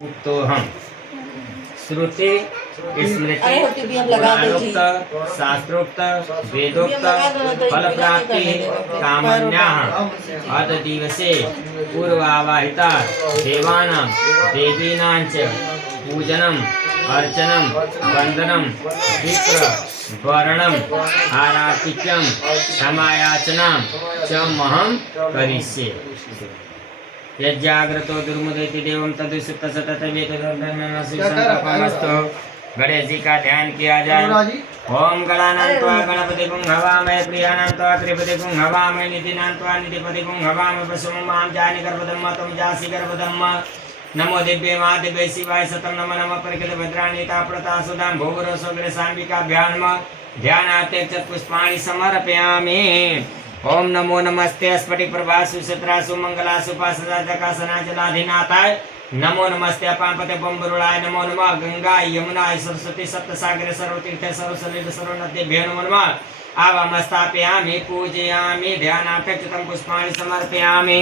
तो हम श्रुति स्मृति पुराणोक्त शास्त्रोक्त वेदोक्त फल प्राप्ति कामन्याः अत दिवसे पूर्वावाहिता देवानां देवीनां च पूजनम् अर्चनं वंदनं विप्र वर्णम् आरातिक्यं क्षमायाचनां च महं करिष्ये। यज्जाग्रतो दुर्मुदयति देवं तदुषित सतत वेतदर्शनमस्तु। गणेश जी का ध्यान किया जाए। ओम गणानां त्वा गणपति गुं हवामहे प्रियाणां त्वा त्रिपति गुं हवामहे निधिनां त्वा निधिपति गुं हवामहे पशुं मां जानि गर्भधम्म त्वं जासि गर्भधम्म। नमो दिव्ये मा दिव्ये शिवाय सतं नमः नमः परिकित भद्राणीता प्रता सुदां भोगरो सोग्रे साम्बिकाभ्यां नमः। ध्यानाते चतुष्पाणि समर्पयामि। ओम नमो नमस्ते स्फटिक प्रभासु सत्रासु मंगलासु पासदाकासना जलाधिनाथाय नमो नमस्ते अपापते बम्बरुणाय नमो नमः। गंगा यमुना सरस्वती सप्तसागरे सर्वतीर्थे सर्वसलिल सर्वनद्येभ्यो नमो नमः। आवामस्थापयामि पूजयामि ध्यानापेक्षितं पुष्पाणि समर्पयामि।